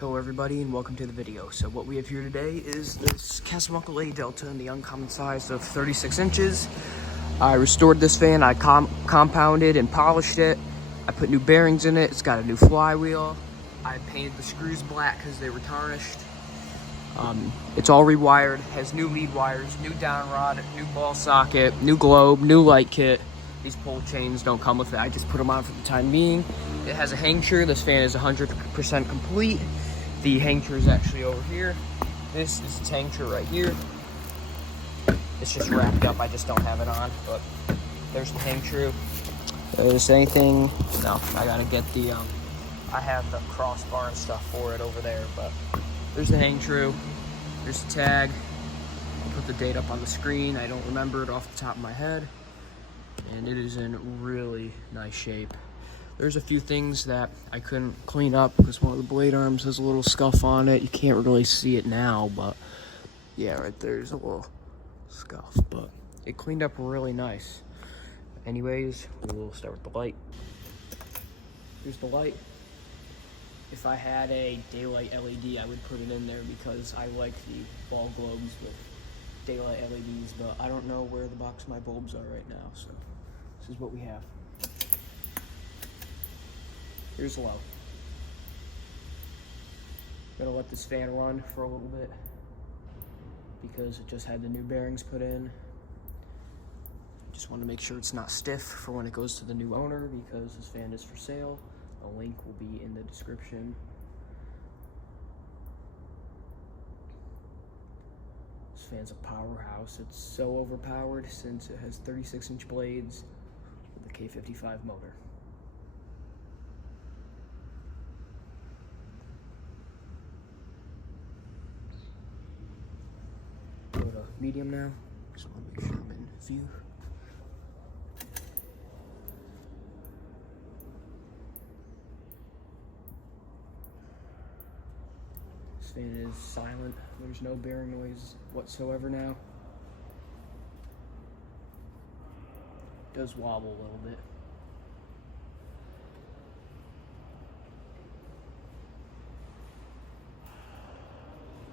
Hello everybody and welcome to the video. So what we have here today is this Casablanca A Delta in the uncommon size of 36 inches. I restored this fan, I compounded and polished it. I put new bearings in it, it's got a new flywheel. I painted the screws black because they were tarnished. It's all rewired, has new lead wires, new down rod, new ball socket, new globe, new light kit. These pole chains don't come with it, I just put them on for the time being. It has a hang tree, this fan is 100% complete. The hang tree is actually over here. This is its hang tree right here. It's just wrapped up, I just don't have it on, but there's the hang tree. Is anything? No, I gotta get the, I have the crossbar and stuff for it over there, but there's the hang tree. There's the tag. I'll put the date up on the screen. I don't remember it off the top of my head. And it is in really nice shape. There's a few things that I couldn't clean up because one of the blade arms has a little scuff on it. You can't really see it now, but yeah, right there's a little scuff, but it cleaned up really nice. Anyways, we will start with the light. Here's the light. If I had a daylight LED, I would put it in there because I like the ball globes with daylight LEDs, but I don't know where the box of my bulbs are right now, so this is what we have. Here's low. Gonna let this fan run for a little bit because it just had the new bearings put in. Just want to make sure it's not stiff for when it goes to the new owner because this fan is for sale. A link will be in the description. This fan's a powerhouse. It's so overpowered since it has 36-inch blades with a K55 motor. Go to medium now. Just want to make sure I'm in view. This fan is silent. There's no bearing noise whatsoever now. It does wobble a little bit.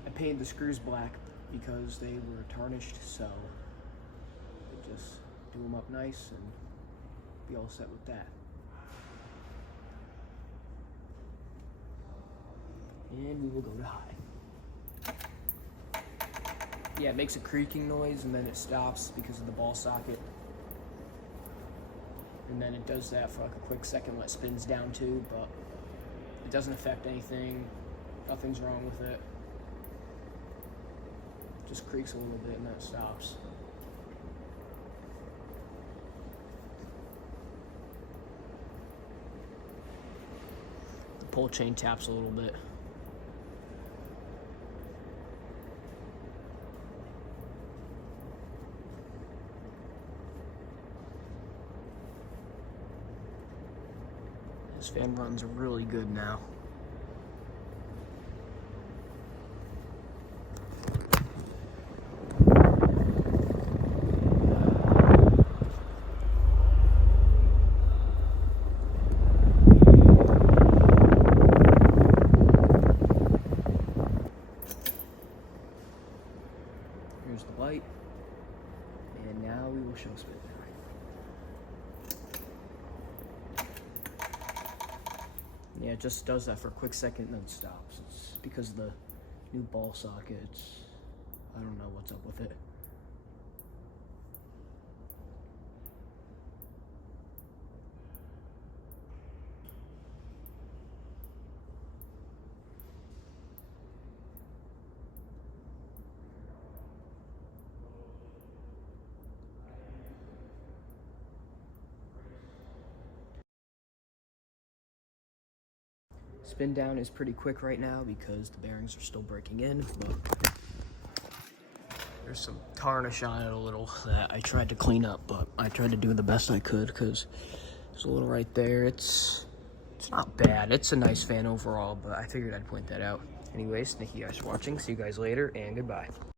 I painted the screws black because they were tarnished, so I just do them up nice and be all set with that. And we will go to high. Yeah, it makes a creaking noise and then it stops because of the ball socket. And then it does that for like a quick second while it spins down too, but it doesn't affect anything. Nothing's wrong with it. Just creaks a little bit and then it stops. The pull chain taps a little bit. This fan runs really good now. Here's the light, and now we will show spin down. Yeah, it just does that for a quick second and then stops. It's because of the new ball socket. I don't know what's up with it. Spin down is pretty quick right now because the bearings are still breaking in, but there's some tarnish on it a little that I tried to clean up, but I tried to do the best I could because there's a little right there. It's not bad. It's a nice fan overall, but I figured I'd point that out. Anyways, thank you guys for watching. See you guys later, and goodbye.